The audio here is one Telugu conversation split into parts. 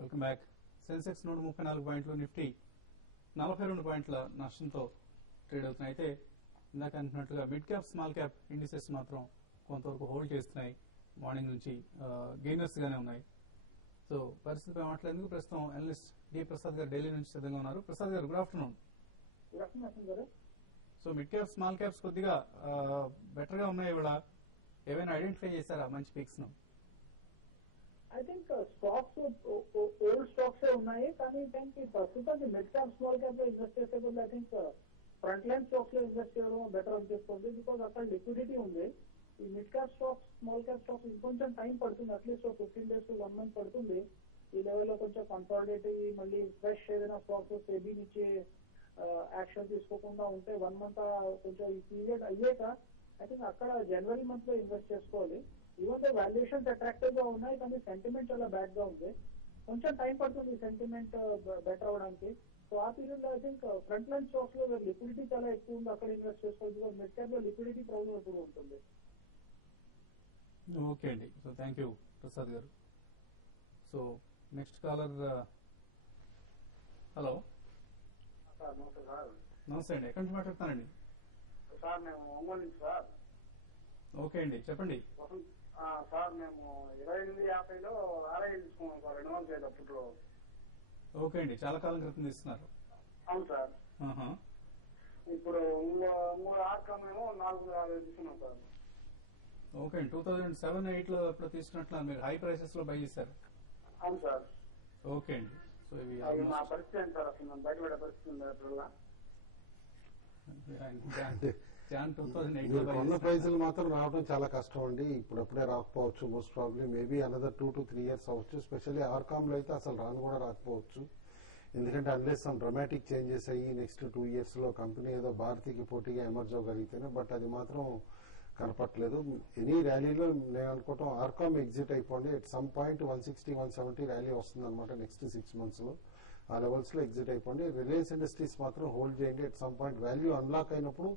Welcome back. సెన్సెక్స్ 134 పాయింట్లు, నిఫ్టీ 42 పాయింట్ల నష్టంతో ట్రేడ్ అవుతున్నాయి. అయితే ఇందాక అంటున్నట్లుగా mid cap small cap indices మాత్రం కొంతవరకు హోల్డ్ చేస్తున్నాయి. మార్నింగ్ నుంచి గెయినర్స్ గానే ఉన్నాయి. సో పరిస్థితిపై మాట్లాడేందుకు ప్రస్తుతం అనలిస్ట్ డి ప్రసాద్ గారు ఢిల్లీ నుంచి సిద్ధంగా ఉన్నారు. ప్రసాద్ గారు, good afternoon. So mid cap small caps కొద్దిగా బెటర్ గా ఉన్నాయి. ఇవాళ ఏవైనా ఐడెంటిఫై చేశారా మంచి పిక్స్ ను? I think stocks old stocks ఉన్నాయి, కానీ దానికి ప్రస్తుతం మిడ్ క్యాప్ స్మాల్ క్యాప్ లో ఇన్వెస్ట్ చేసే బదులు I think front line stocks లో ఇన్వెస్ట్ చేయడం బెటర్ అనిపిస్తుంది. బికాస్ అక్కడ లిక్విడిటీ ఉంది. ఈ mid cap stocks small cap stocks ఇంకొంచెం టైం పడుతుంది, అట్లీస్ట్ 15 days to 1 month పడుతుంది. ఈ లెవెల్లో కొంచెం కన్సాలిడేట్ మళ్ళీ ఫ్రెష్ ఏదైనా స్టాక్స్ సెబీ నుంచి యాక్షన్ తీసుకోకుండా ఉంటే 1 month కొంచెం ఈ పీరియడ్ అయ్యాక ఐ థింక్ అక్కడ జనవరి మంత్ లో ఇన్వెస్ట్ చేసుకోవాలి. ఈవెన్ దో వాల్యుయేషన్స్ అట్రాక్టివ్ గా ఉన్నాయి, కానీ సెంటిమెంట్ చాలా బ్యాడ్ గా ఉంది. కొంచెం టైం పడుతుంది సెంటిమెంట్ బెటర్ అవడానికి. సో ఆ పీరియడ్ లో I think front line stocks లో లిక్విడిటీ చాలా ఎక్కువ ఉంది, అక్కడ ఇన్వెస్ట్ చేసుకోవాలి. మిడ్ క్యాప్ లో లిక్విడిటీ ప్రాబ్లం ఎప్పుడు ఉంటుంది. ఓకే అండి. సో థ్యాంక్ యూ ప్రసాద్ గారు. So next caller. హలో, నమస్తే సార్. నమస్తే అండి. ఎక్కడి నుంచి మాట్లాడుతున్నానండి? సార్ మేము ఒంగోలు నుంచి సార్. ఓకే అండి, చెప్పండి. సార్ మేము 28.50లో ఆర్ఐ తీసుకున్నాం సార్, 2 months అప్పట్లో. ఓకే అండి, చాలా కాలం క్రితం తీసుకున్నారు. అవును సార్. ఇప్పుడు 3 ఆర్కం మేము 450 తీసుకున్నాం సార్. ఓకే అండి, 2007-8 లో ఎప్పుడు తీసుకున్నట్లు మీరు హై ప్రైసెస్ లో బై చేశారు. అవును సార్. ఓకే అండి. సో ఇవి నా పరిస్థితి ఏంటి సార్, అసలు బయటపడే పరిస్థితి ఉంది అట్లా. జాన్ 2008 మీరు కొన్న ప్రైజులు మాత్రం రావడం చాలా కష్టం అండి. ఇప్పుడప్పుడే రాకపోవచ్చు. Most probably maybe another 2 to 3 years అవ్వచ్చు. స్పెషల్లీ ఆర్కామ్ లో అయితే అసలు రాను కూడా రాకపోవచ్చు. ఎందుకంటే అన్లెస్ సమ్ డ్రమాటిక్ చేంజెస్ అయ్యి నెక్స్ట్ 2 years లో కంపెనీ ఏదో భారతీకి పోటీగా ఎమర్జ్ అవ్వగలిగితేనే, బట్ అది మాత్రం కనపట్లేదు. ఎనీ ర్యాలీలో నేను అనుకోవటం ఆర్కామ్ ఎగ్జిట్ అయిపోండి. ఎట్ సమ్ పాయింట్ 160-170 ర్యాలీ వస్తుంది అనమాట నెక్స్ట్ 6 months లో. ఆ లెవెల్స్ లో ఎగ్జిట్ అయిపోండి. రిలయన్స్ ఇండస్ట్రీస్ మాత్రం హోల్డ్ చేయండి. At some point value unlock అయినప్పుడు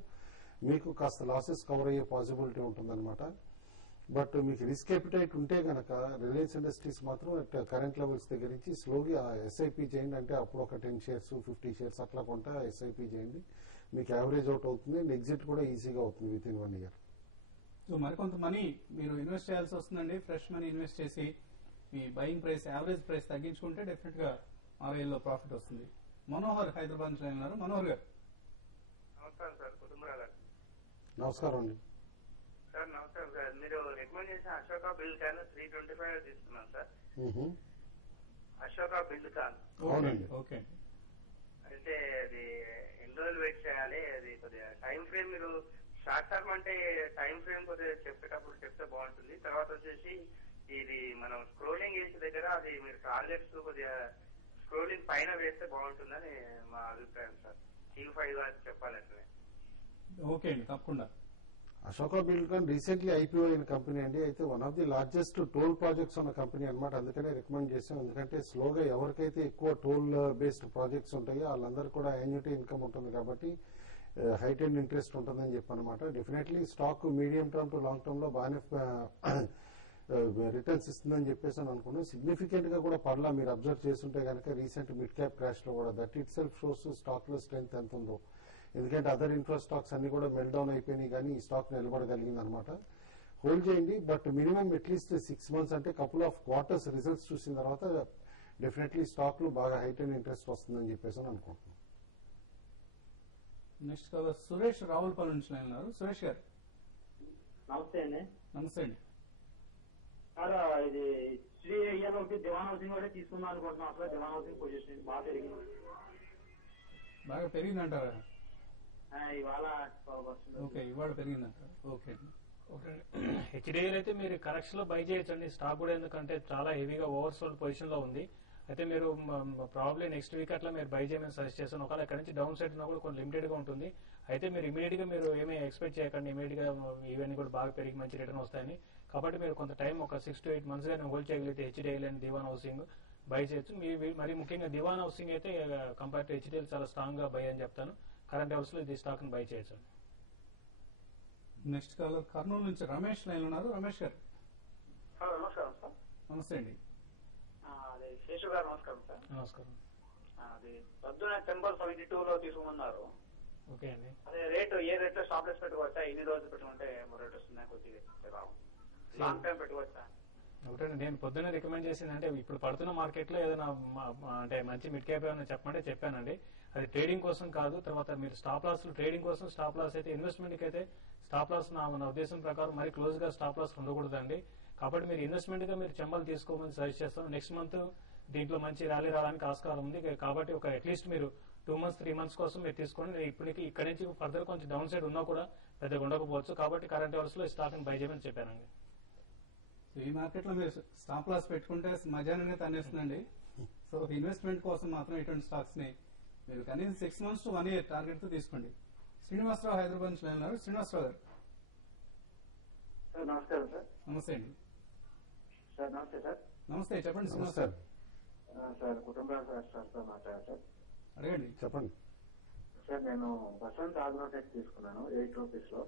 మీకు కాస్త లాసెస్ కవర్ అయ్యే పాసిబిలిటీ ఉంటుందన్నమాట. బట్ మీకు రిస్క్ ఎపిటైట్ ఉంటే కనుక రిలయన్స్ ఇండస్ట్రీస్ మాత్రం కరెంట్ లెవెల్స్ దగ్గర నుంచి స్లోగా ఎస్ఐపి చేయండి. అంటే అప్పుడు ఒక 10 shares 50 shares అట్లా కొంటా ఎస్ఐపి చేయండి. మీకు యావరేజ్ అవుట్ అవుతుంది. ఎగ్జిట్ కూడా ఈజీగా అవుతుంది విత్ ఇన్ 1 year. సో మరికొంత మనీ మీరు ఇన్వెస్ట్ చేయాల్సి వస్తుందండి. ఫ్రెష్ మనీ ఇన్వెస్ట్ చేసి మీ బయింగ్ ప్రైస్ యావరేజ్ ప్రైస్ తగ్గించుకుంటే డెఫినెట్ గా ఆర్ఐఎల్ లో ప్రాఫిట్ వస్తుంది. మనోహర్ హైదరాబాద్ నుంచి ఉన్నారు. మనోహర్ గారు, నమస్కారం సార్. కుటుంబరావు గారు. నమస్కారం అండి. సార్ నమస్కారం సార్. మీరు రికమెండ్ చేసిన అశోక బిల్డ్ కాన్ 325 తీసుకున్నాను సార్. అశోక బిల్డ్ కాన్. ఓకే. అయితే అది ఎన్ని రోజులు వెయిట్ చేయాలి? అది కొద్దిగా టైం ఫ్రేమ్ మీరు షార్ట్ టర్మ్ అంటే టైం ఫ్రేమ్ కొద్దిగా చెప్పేటప్పుడు చెప్తే బాగుంటుంది. తర్వాత వచ్చేసి ఇది మనం స్క్రోలింగ్ చేసే దగ్గర అది మీరు టార్గెట్స్ కొద్దిగా స్క్రోలింగ్ పైన వేస్తే బాగుంటుందని మా అభిప్రాయం సార్. Q5 గారు చెప్పాలంటే. ఓకే అండి, తప్పకుండా. అశోక బిల్డ్కాన్ రీసెంట్లీ ఐపీఓ అయిన కంపెనీ అండి. అయితే one of the largest toll projects ఉన్న కంపెనీ అనమాట. అందుకనే రికమెండ్ చేసాం. ఎందుకంటే స్లోగా ఎవరికైతే ఎక్కువ టోల్ బేస్డ్ ప్రాజెక్ట్స్ ఉంటాయో వాళ్ళందరూ కూడా యాన్యుటీ ఇన్కమ్ ఉంటుంది కాబట్టి హైట్ అండ్ ఇంట్రెస్ట్ ఉంటుందని చెప్పనమాట. Definitely stock medium term to long term లో బాగానే రిటర్న్స్ ఇస్తుందని చెప్పేసి అని అనుకున్నాం. సిగ్నిఫికెంట్ గా కూడా పర్లా మీరు అబ్జర్వ్ చేస్తుంటే కనుక రీసెంట్ మిడ్ క్యాప్ క్రాష్ లో కూడా that it self shows stock లో స్ట్రెంత్ ఎంత ఉందో. ఎందుకంటే అదర్ ఇన్ఫ్రా స్టాక్స్ అన్ని కూడా మెల్ డౌన్ అయిపోయినాయి, కానీ ఈ స్టాక్ నిలబడగలిగింది అనమాట. హోల్డ్ చేయండి. బట్ మినిమం అట్లీస్ట్ 6 months అంటే కపుల్ ఆఫ్ క్వార్టర్స్ రిజల్ట్స్ చూసిన తర్వాత డెఫినెట్లీ స్టాక్ లో బాగా హైట్ అండ్ ఇంట్రెస్ట్ వస్తుందని చెప్పేసి అని అనుకుంటున్నాం. నెక్స్ట్ కాలర్ సురేష్ రావులపల్లి నుంచి ఉన్నారు. సురేష్ గారు, నమస్తే అండి. నమస్తే అండి. సార్ ఇది శ్రీ అయ్యాలో ఒకటి దివాన్ హౌసింగ్ కూడా తీసుకుందాం అనుకుంటున్నాం. అసలు దివాన్ హౌసింగ్ పొజిషన్ బాగా పెరిగింది. బాగా పెరిగిందంటారా? ఇవాళ ఓకే, ఇవాళ పెరిగిందంటారా? ఓకే. హెచ్డిఎల్ అయితే మీరు కరెక్షన్ లో బై చేయొచ్చండి స్టాక్ కూడా, ఎందుకంటే చాలా హెవీగా ఓవర్ సోల్డ్ పొజిషన్ లో ఉంది. అయితే మీరు ప్రాబ్లీ నెక్స్ట్ వీక్ అట్లా మీరు బై చేయమని సజెస్ట్ చేస్తాను. ఒకవేళ ఇక్కడ నుంచి డౌన్ సైడ్ ఉన్నా కూడా కొంచెం లిమిటెడ్ గా ఉంటుంది. అయితే మీరు ఇమీడియట్ గా మీరు ఏమీ ఎక్స్పెక్ట్ చేయకండి ఇమీడియట్ గా ఇవన్నీ కూడా బాగా పెరిగి మంచి రిటర్న్ వస్తాయని. కాబట్టి మీరు కొంత టైం ఒక 6 to 8 months గానీ హోల్డ్ చేయగలిగితే HDIL and Dewan Housing buy చేయొచ్చు. మరి ముఖ్యంగా దివాన్ హౌసింగ్ అయితే కంపేర్ టు హెచ్డిఎల్ చాలా స్ట్రాంగ్ గా బై అని చెప్తాను. కరెంట్ లెవెల్స్ లో ఇది స్టాక్ ని బై చేయొచ్చు. నెక్స్ట్ కాలర్ కర్నూలు నుంచి రమేష్ లైన్ ఉన్నారు. రమేష్ గారు, నమస్కారం సార్. నమస్తే అండి. అదే శేషు గారు నమస్కారం సార్. నమస్కారం. అది పొద్దున టెంపర్ 72 తీసుకోమన్నారు. ఓకే అండి. అదే రేటు ఏ రేట్ లో స్టాప్ లాస్ పెట్టుకోవచ్చా? ఎన్ని రోజులు పెట్టుకుంటే రేట్ వస్తుందా? కొద్దిగా లాంగ్ టైం పెట్టుకోవచ్చా? ఒకటే నేను పొద్దున్నే రికమెండ్ చేసింది అంటే ఇప్పుడు పడుతున్న మార్కెట్ లో ఏదైనా అంటే మంచి మిడ్ క్యాప్ ఏమైనా చెప్పమంటే చెప్పానండి. అది ట్రేడింగ్ కోసం కాదు. తర్వాత మీరు స్టాప్ లాస్ ట్రేడింగ్ కోసం స్టాప్ లాస్ అయితే ఇన్వెస్ట్మెంట్ కి అయితే స్టాప్ లాస్ నా ఉద్దేశం ప్రకారం మరి క్లోజ్ గా స్టాప్ లాస్ ఉండకూడదండి. కాబట్టి మీరు ఇన్వెస్ట్మెంట్ గా మీరు చెంబలు తీసుకోమని సజెస్ట్ చేస్తాను. నెక్స్ట్ మంత్ దీంట్లో మంచి ర్యాలీ రావడానికి ఆస్కారం ఉంది. కాబట్టి ఒక అట్లీస్ట్ మీరు 2 months 3 months కోసం మీరు తీసుకోండి. ఇప్పటికి ఇక్కడ నుంచి ఫర్దర్ కొంచెం డౌన్ సైడ్ ఉన్నా కూడా పెద్దగా ఉండకపోవచ్చు. కాబట్టి కరెంట్ అవర్స్ లో స్టాక్ ని బై చేయమని చెప్పానండి. ఈ మార్కెట్ లో మీరు స్టాప్ లాస్ పెట్టుకుంటే మధ్యాహ్నమే తన్నేస్తుందండి. సో ఇన్వెస్ట్మెంట్ కోసం మాత్రం ఇటువంటి స్టాక్స్ ని మీరు కనీసం 6 months to 1 year టార్గెట్ తో తీసుకోండి. శ్రీనివాసరావు హైదరాబాద్ నుంచి ఉన్నారు. శ్రీనివాసరావు గారు సార్ నమస్కారం సార్. నమస్తే అండి. సార్ నమస్తే సార్. నమస్తే, చెప్పండి శ్రీనివాసరావు. సార్ కుటుంబ రాష్ట్రాలతో మాట్లాడారు సార్. అడగండి. చెప్పండి సార్ నేను బసంత్ ఆగ్రోటెక్ తీసుకున్నాను 8 rupees లో.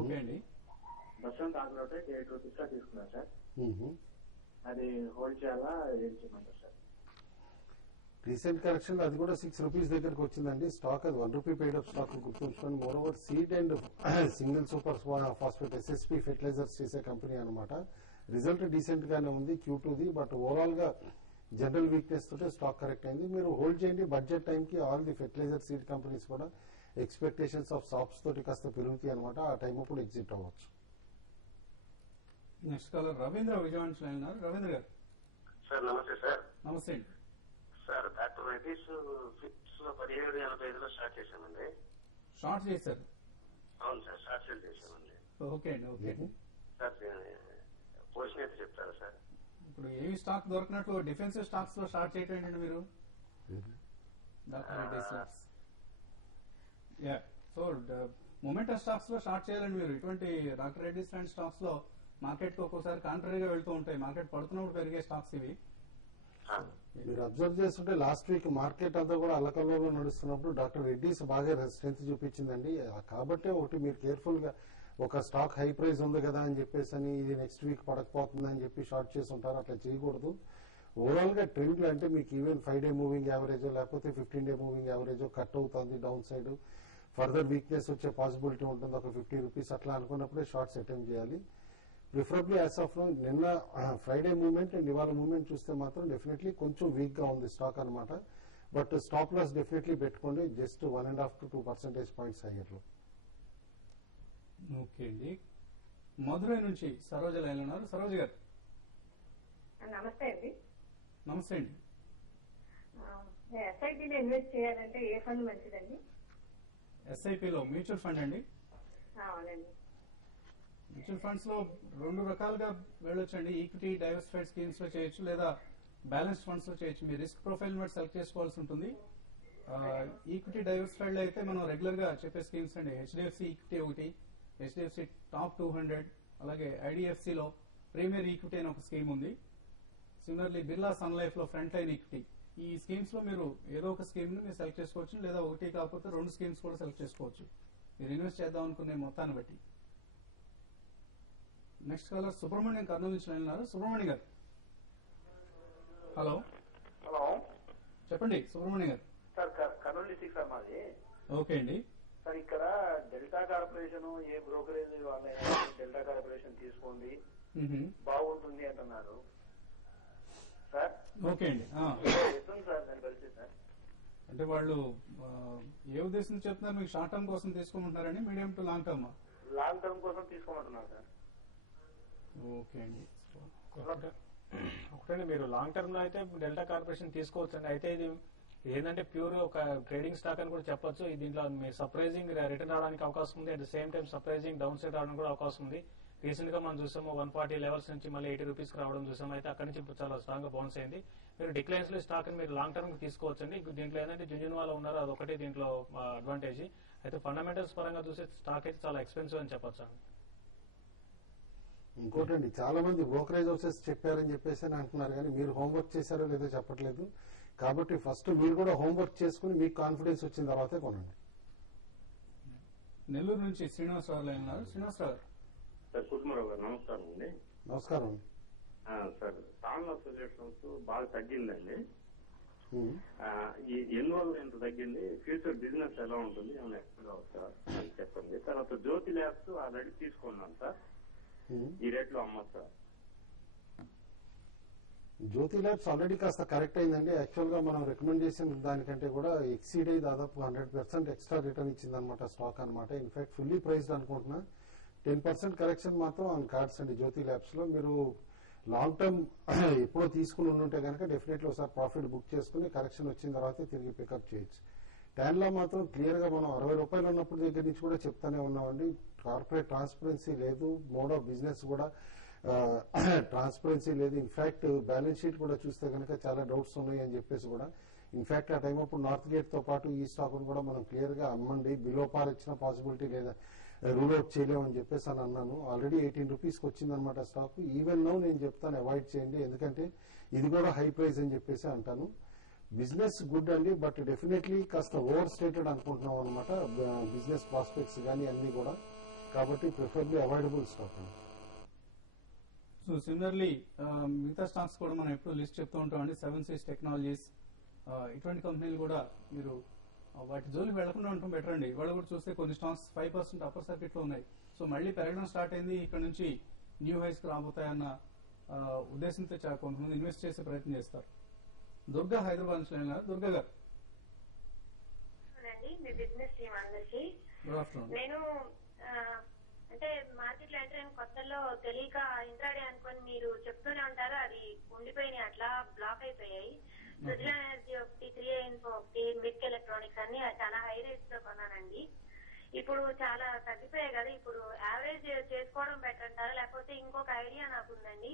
ఓకే అండి. బసంత్ ఆగ్రోటెక్ 8 rupees లో తీసుకున్నాను సార్. అది హోల్డ్ చేయాలా ఏం చేయమంటారు సార్? రీసెంట్ కరెక్షన్ అది కూడా 6 rupees దగ్గరకు వచ్చిందండి. స్టాక్ అది 1 rupee పెయిడ్ అప్ స్టాక్ గుర్తుంచుకోండి. Moreover seed and single super phosphate SSP fertilizers చేసే కంపెనీ అనమాట. రిజల్ట్ డీసెంట్ గానే ఉంది Q2ది. బట్ ఓవరాల్ గా జనరల్ వీక్నెస్ తోటే స్టాక్ కరెక్ట్ అయింది. మీరు హోల్డ్ చేయండి. బడ్జెట్ టైం కి all the fertilizer seed companies కూడా ఎక్స్పెక్టేషన్స్ ఆఫ్ సాప్స్ తోటి కాస్త పెరుగుతాయి అనమాట. ఆ టైం అప్పుడు ఎగ్జిట్ అవ్వచ్చు. నెక్స్ట్ కాలర్ రవీంద్ర విజయవాడ నుంచి ఉన్నారు. రవీంద్ర గారు సార్ నమస్తే సార్. నమస్తే అండి. సార్ డాక్టర్ రెడ్డిస్ 1785లో స్టార్ట్ చేశామండి. షార్ట్ చేశారు? అవును సార్, షార్ట్ సేల్ చేశామండి. ఓకే అండి. ఓకే సార్ పొజిషన్ అయితే చెప్తారా సార్? ఇప్పుడు ఏమి స్టాక్ దొరికినట్లు డిఫెన్సివ్ స్టాక్స్ లో స్టార్ట్ చేయటం ఏంటండి మీరు? Doctor Reddy's stocks. Yeah, so momentum stocks లో స్టార్ట్ చేయాలండి మీరు. ఇటువంటి డాక్టర్ రెడ్డిస్ అండ్ స్టాక్స్ లో మార్కెట్ కి ఒక్కోసారి కాంట్రరీగా వెళ్తూ ఉంటాయి. మార్కెట్ పడుతున్నప్పుడు పెరిగే స్టాక్స్ ఇవి. మీరు అబ్జర్వ్ చేస్తుంటే లాస్ట్ వీక్ మార్కెట్ అంతా కూడా అల్లకల్లోలో నడుస్తున్నప్పుడు డాక్టర్ రెడ్డిస్ బాగా స్ట్రెంత్ చూపించిందండి. కాబట్టి ఒకటి మీరు కేర్ఫుల్ గా ఒక స్టాక్ హై ప్రైస్ ఉంది కదా అని చెప్పేసి అని ఇది నెక్స్ట్ వీక్ పడకపోతుంది అని చెప్పి షార్ట్ చేసి ఉంటారు. అట్లా చేయకూడదు. ఓవరాల్ గా ట్రెండ్ అంటే మీకు ఈవెన్ 5-day మూవింగ్ యావరేజ్ లేకపోతే 15-day మూవింగ్ యావరేజ్ కట్ అవుతుంది డౌన్ సైడ్, ఫర్దర్ వీక్నెస్ వచ్చే పాసిబిలిటీ ఉంటుంది. ఒక 50 rupees అట్లా అనుకున్నప్పుడే షార్ట్స్ అటెంప్ట్ చేయాలి. ప్రిఫరబ్లీ యాజ్ ఆఫ్ నౌ నిన్న ఫ్రైడే మూవ్మెంట్ అండ్ ఇవాళ మూవ్మెంట్ చూస్తే మాత్రం డెఫినెట్లీ కొంచెం వీక్ గా ఉంది స్టాక్ అనమాట. బట్ స్టాప్ లాస్ డెఫినెట్లీ పెట్టుకోండి. Just 1.5 to 2 percentage points hire లో. ఓకే అండి. మధురై నుంచి సరోజ లైన్ ఉన్నారు. సరోజ గారు నమస్తే అండి. నమస్తే అండి. ఎస్ఐపిలో ఇన్వెస్ట్ చేయాలంటే ఏ ఫండ్ మంచిదండి? ఎస్ఐపిలో మ్యూచువల్ ఫండ్ అండి. అవునండి. మ్యూచువల్ ఫండ్స్ లో 2 రకాలుగా వెళ్ళొచ్చండి. ఈక్విటీ డైవర్సిఫైడ్ స్కీమ్స్ లో చేయొచ్చు, లేదా బ్యాలెన్స్ ఫండ్స్ లో చేయొచ్చు. మీ రిస్క్ ప్రొఫైల్ మీద సెలెక్ట్ చేసుకోవాల్సి ఉంటుంది. ఈక్విటీ డైవర్సిఫైడ్ లో అయితే మనం రెగ్యులర్ గా చెప్పే స్కీమ్స్ అండి. హెచ్డిఎఫ్సి ఈక్విటీ ఒకటి, హెచ్డిఎఫ్సి టాప్ 200, అలాగే ఐడిఎఫ్సి లో ప్రీమియర్ ఈక్విటీ అని ఒక స్కీమ్ ఉంది. సిమిలర్లీ బిర్లా సన్ లైఫ్ లో ఫ్రంట్ లైన్ ఈక్విటీ. ఈ స్కీమ్స్ లో మీరు ఏదో ఒక స్కీమ్ ని మీరు సెలెక్ట్ చేసుకోవచ్చు, లేదా ఒకటి కాకపోతే 2 స్కీమ్స్ కూడా సెలెక్ట్ చేసుకోవచ్చు మీరు ఇన్వెస్ట్ చేద్దాం అనుకునే మొత్తాన్ని బట్టి. నెక్స్ట్ కాలర్ సుబ్రహ్మణ్యం కర్నూలు నుంచి ఉన్నారు. సుబ్రహ్మణ్యం గారు హలో. హలో చెప్పండి సుబ్రహ్మణ్యం గారు. సార్ కర్నూలు డిస్ట్రిక్ట్ సార్ మాది. ఓకే అండి. సార్ ఇక్కడ డెల్టా కార్పొరేషన్ ఏ బ్రోకరేజ్ వాళ్ళ డెల్టా కార్పొరేషన్ తీసుకోండి బాగుంటుంది అంటున్నారు సార్. ఓకే అండి. ఎట్లుంది సార్ దాని పరిస్థితి సార్? అంటే వాళ్ళు ఏ ఉద్దేశం చెప్తున్నారు? మీకు షార్ట్ టర్మ్ కోసం తీసుకోమంటున్నారండి, medium to long term? Long term కోసం తీసుకోమంటున్నారు సార్. ఓకే అండి. ఒకటండి మీరు లాంగ్ టర్మ్ లో అయితే డెల్టా కార్పొరేషన్ తీసుకోవచ్చండి. అయితే ఇది ఏంటంటే ప్యూర్ ఒక ట్రేడింగ్ స్టాక్ అని కూడా చెప్పొచ్చు. దీంట్లో మీ సర్ప్రైజింగ్ రిటర్న్ రావడానికి అవకాశం ఉంది. At the same time surprising down side రావడానికి కూడా అవకాశం ఉంది. రీసెంట్ గా మనం చూసాము 140 లెవెల్స్ నుంచి మళ్ళీ 80 rupees రావడం చూసాము. అయితే అక్కడి నుంచి చాలా స్ట్రాంగ్ గా బౌన్స్ అయింది. మీరు డిక్లైన్స్ లో స్టాక్ మీరు లాంగ్ టర్మ్ కి తీసుకోవచ్చండి. దీంట్లో ఏంటంటే జుంజున్వాలా ఉన్నారు, అదొకటి దీంట్లో అడ్వాంటేజ్. అయితే ఫండమెంటల్స్ పరంగా చూసే స్టాక్ అయితే చాలా ఎక్స్పెన్సివ్ అని చెప్పొచ్చు. ఇంకోటండి, చాలా మంది బ్రోకరేజ్ హౌసెస్ చెప్పారని చెప్పేసి అని అంటున్నారు, కానీ మీరు హోంవర్క్ చేశారో లేదో చెప్పట్లేదు. కాబట్టి ఫస్ట్ మీరు కూడా హోంవర్క్ చేసుకుని మీకు కాన్ఫిడెన్స్ వచ్చిన తర్వాతే కొనండి. నెల్లూరు నుంచి శ్రీనివాసరావు లైన్ ఉన్నారు. శ్రీనివాసరావు సార్ కుటుంబరావు గారు నమస్కారం అండి. నమస్కారం. సార్ తాండా సొల్యూషన్స్ బాగా తగ్గిందండి. ఉమ్. ఎన్ని రోజులు ఎంత తగ్గింది, ఫ్యూచర్ బిజినెస్ ఎలా ఉంటుంది ఏమైనా ఎక్స్ప్లెయిన్ అవుతా అని చెప్పండి. తర్వాత జ్యోతి ల్యాబ్స్ ఆల్రెడీ తీసుకున్నాను సార్, ఉమ్. ఈ రేట్లో అమ్మొచ్చా? జ్యోతి ల్యాబ్స్ ఆల్రెడీ కాస్త కరెక్ట్ అయిందండి. యాక్చువల్ గా మనం రికమెండ్ చేసిన దానికంటే కూడా ఎక్సీడ్ అయ్యి దాదాపు 100% ఎక్స్ట్రా రిటర్న్ ఇచ్చిందనమాట స్టాక్ అనమాట. ఇన్ఫాక్ట్ ఫుల్లీ ప్రైస్డ్ అనుకుంటున్నా. 10% కరెక్షన్ మాత్రం ఆన్ కార్డ్స్ అండి జ్యోతి ల్యాబ్స్ లో. మీరు లాంగ్ టర్మ్ ఎప్పుడో తీసుకుని ఉంటే కనుక డెఫినెట్లీ ఒకసారి ప్రాఫిట్ బుక్ చేసుకుని కరెక్షన్ వచ్చిన తర్వాత తిరిగి పికప్ చేయొచ్చు. ట్యాన్లో మాత్రం క్లియర్ గా మనం 60 రూపాయలు ఉన్నప్పుడు దగ్గర నుంచి కూడా చెప్తానే ఉన్నామండి. కార్పొరేట్ ట్రాన్స్పరెన్సీ లేదు, మోడ్ ఆఫ్ బిజినెస్ కూడా ట్రాన్స్పరెన్సీ లేదు. ఇన్ఫాక్ట్ బ్యాలెన్స్ షీట్ కూడా చూస్తే కనుక చాలా డౌట్స్ ఉన్నాయి అని చెప్పేసి కూడా ఇన్ఫాక్ట్ ఆ టైం అప్పుడు నార్త్ గేట్ తో పాటు ఈ స్టాక్ కూడా మనం క్లియర్ గా అమ్మండి, బిలో పార్ ఇచ్చిన పాసిబిలిటీ లేదా రూల్ అవుట్ చేయలేమని చెప్పేసి అని అన్నాను. ఆల్రెడీ 18 రూపీస్కి వచ్చిందనమాట స్టాక్. ఈవెన్ నౌ నేను చెప్తాను అవాయిడ్ చేయండి, ఎందుకంటే ఇది కూడా హై ప్రైస్ అని చెప్పేసి అంటాను. బిజినెస్ గుడ్ అండి, బట్ డెఫినెట్లీ కాస్త ఓవర్ స్టేటెడ్ అనుకుంటున్నాం అనమాట బిజినెస్ ప్రాస్పెక్ట్స్ కానీ అన్ని కూడా. కాబట్టి ప్రిఫర్లీ అవాయిడబుల్ స్టాక్ అండి. సో సిమిలర్లీ మిగతా స్టాక్స్ కూడా మనం ఎప్పుడు లిస్ట్ చెప్తూ ఉంటామండి. 7 Seas టెక్నాలజీస్ ఇటువంటి కంపెనీలు కూడా మీరు వాటి జోలికి వెళ్లకుండా ఉండటం బెటర్ అండి. ఇవాళ కూడా చూస్తే కొన్ని స్టాక్స్ 5% అప్పర్ సర్కిట్ లో ఉన్నాయి. సో మళ్ళీ పెరగడం స్టార్ట్ అయింది, ఇక్కడ నుంచి న్యూ హైస్ కి రాబోతాయన్న ఉద్దేశంతో కొంతమంది ఇన్వెస్ట్ చేసే ప్రయత్నం చేస్తారు. దుర్గా హైదరాబాద్ నుంచి ఉన్నారు. దుర్గా గారు మీ బిజినెస్ టీమ్ అందరికి గుడ్ ఆఫ్టర్నూన్. నేను అంటే మార్కెట్ లో ఎంటర్ అయిన కొత్తలో తెలియక ఇంట్రాడే అనుకొని మీరు చెప్తూనే ఉంటారు, అది ఉండిపోయినాయి, అట్లా బ్లాక్ అయిపోయాయి. సుజలా ఎనర్జీ ఒకటి, 3i Info ఒకటి, మిక్ ఎలక్ట్రానిక్స్ అన్ని చాలా హై రేట్స్ లో కొన్నానండి. ఇప్పుడు చాలా తగ్గిపోయాయి కదా, ఇప్పుడు యావరేజ్ చేసుకోవడం బెటర్ అంటారా, లేకపోతే ఇంకొక ఐడియా నాకు ఉందండి.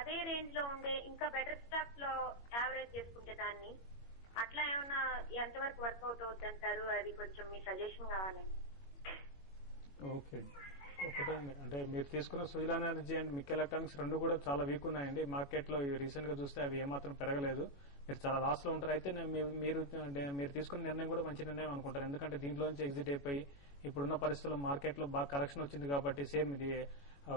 అదే రేంజ్ లో ఉండే ఇంకా బెటర్ స్టాక్స్ లో యావరేజ్ చేసుకుంటే దాన్ని అట్లా ఏమైనా ఎంతవరకు వర్కౌట్ అవుతుంది అంటారు, అది కొంచెం మీ సజెషన్ కావాలి. ఓకే, ఒకటే అంటే మీరు తీసుకున్న Sujala energy and MIC electronics రెండు కూడా చాలా వీక్ ఉన్నాయండి మార్కెట్ లో. రీసెంట్ గా చూస్తే అవి ఏమాత్రం పెరగలేదు, మీరు చాలా లాస్ లో ఉంటారు. అయితే మీరు తీసుకున్న నిర్ణయం కూడా మంచి నిర్ణయం అనుకుంటారు, ఎందుకంటే దీంట్లోంచి ఎగ్జిట్ అయిపోయి ఇప్పుడున్న పరిస్థితుల్లో మార్కెట్ లో బాగా కరెక్షన్ వచ్చింది కాబట్టి సేమ్ ఇది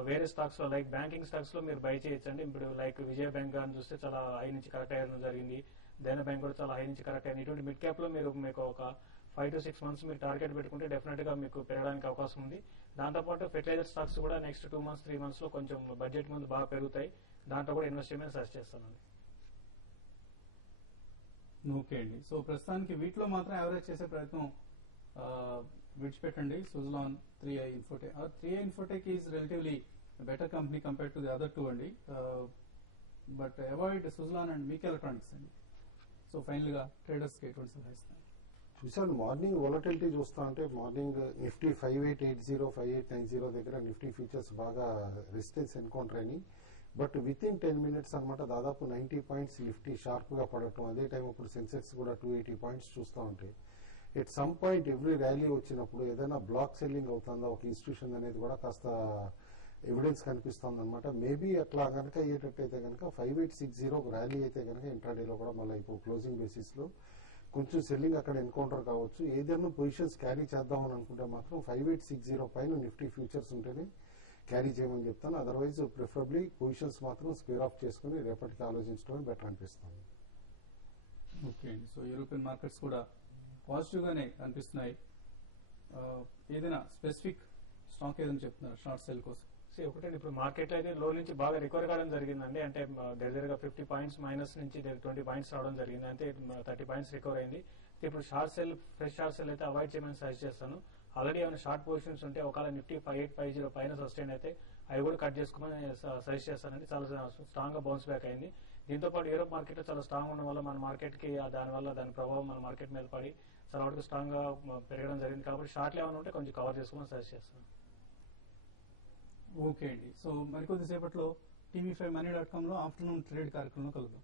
వేరే స్టాక్స్ లో లైక్ బ్యాంకింగ్ స్టాక్స్ లో మీరు బై చేయొచ్చండి. ఇప్పుడు లైక్ విజయ బ్యాంక్ అని చూస్తే చాలా హై నుంచి కరెక్ట్ అయ్యడం జరిగింది, దేన బ్యాంక్ కూడా చాలా హై నుంచి కరెక్ట్ అయింది. ఇటువంటి మిడ్ క్యాప్ లో మీకు ఒక 5 to 6 months మీరు టార్గెట్ పెట్టుకుంటే డెఫినెట్ గా మీకు పెరగడానికి అవకాశం ఉంది. దాంతోపాటు ఫెర్టిలైజర్ స్టాక్స్ కూడా నెక్స్ట్ 2 months 3 months లో కొంచెం బడ్జెట్ ముందు బాగా పెరుగుతాయి, దాంట్లో కూడా ఇన్వెస్ట్ చేయమని సజెస్ట్ చేస్తానండి. ఓకే అండి. సో ప్రస్తుతానికి వీటిలో మాత్రం యావరేజ్ చేసే ప్రయత్నం విడిచిపెట్టండి. Suzlon, 3i Infotech. 3i Infotech is relatively better company compare to the other two అండి, but avoid Suzlon and MIC electronics అండి. సో ఫైనల్ గా ట్రేడర్స్ కి ఎటువంటి సలహా ఇస్తాను? చూసాను మార్నింగ్ వొలటిలిటీ చూస్తా అంటే మార్నింగ్ నిఫ్టీ 5880 5890 దగ్గర నిఫ్టీ ఫ్యూచర్స్ బాగా రెసిస్టెన్స్ ఎన్కౌంటర్ అని, బట్ విత్ ఇన్ 10 minutes అనమాట దాదాపు 90 points నిఫ్టీ షార్ప్ గా పడటం. అదే టైం ఇప్పుడు సెన్సెక్స్ కూడా 280 points చూస్తూ ఉంటాయి. At some point every rally వచ్చినప్పుడు ఏదైనా బ్లాక్ సెల్లింగ్ అవుతుందా ఒక ఇన్స్టిట్యూషన్ అనేది కూడా కాస్త ఎవిడెన్స్ కనిపిస్తుంది అనమాట. మేబీ అట్లా కనుక అయ్యేటట్టయితే కనుక 5860 ర్యాలీ అయితే కనుక ఇంట్రాడేలో కూడా మళ్ళీ ఇప్పుడు క్లోజింగ్ బేసిస్ లో కొంచెం సెల్లింగ్ అక్కడ ఎన్కౌంటర్ కావచ్చు. ఏదైనా పొజిషన్స్ క్యారీ చేద్దామని అనుకుంటే మాత్రం 5860 పైన నిఫ్టీ ఫ్యూచర్స్ ఉంటేనే క్యారీ చేయమని చెప్తాను. అదర్వైజ్ ప్రిఫరబ్లీ పొజిషన్స్ మాత్రం స్క్వేర్ ఆఫ్ చేసుకుని రేపటికి ఆలోచించడమే బెటర్ అనిపిస్తుంది. ఓకే అండి. సో యూరోపియన్ మార్కెట్స్ కూడా పాజిటివ్ గానే కనిపిస్తున్నాయి. ఏదైనా స్పెసిఫిక్ స్టాక్ ఏదైనా చెప్తున్నారు షార్ట్ సెల్ కోసం? ఒకటే ఇప్పుడు మార్కెట్ లో అయితే లో నుంచి బాగా రికవర్ కావడం జరిగిందండి. అంటే దగ్గరగా 50 points మైనస్ నుంచి 20 points రావడం జరిగింది, అంటే 30 points రికవర్ అయింది. ఇప్పుడు short cell, fresh short cell అయితే అవాయిడ్ చేయమని సజెస్ట్ చేస్తాను. ఆల్రెడీ ఏమైనా షార్ట్ పొజిషన్స్ ఉంటే ఒకవేళ నిఫ్టీ 5850 పైన సస్టైన్ అయితే అవి కూడా కట్ చేసుకోమని సజెస్ట్ చేస్తానండి. చాలా స్ట్రాంగ్ గా బౌన్స్ బ్యాక్ అయింది. దీంతో పాటు యూరోప్ మార్కెట్ చాలా స్ట్రాంగ్ ఉండడం వల్ల మన మార్కెట్ కి దాని ప్రభావం మన మార్కెట్ మీద పడి చాలా వరకు స్ట్రాంగ్ గా పెరగడం జరిగింది. కాబట్టి షార్ట్లు ఏమైనా ఉంటే కొంచెం కవర్ చేసుకోమని సజెస్ట్ చేస్తాను. ఓకే అండి. సో మరికొద్దిసేపట్లో TV5 Money.com లో ఆఫ్టర్నూన్ ట్రేడ్ కార్యక్రమంలో కలుద్దాం.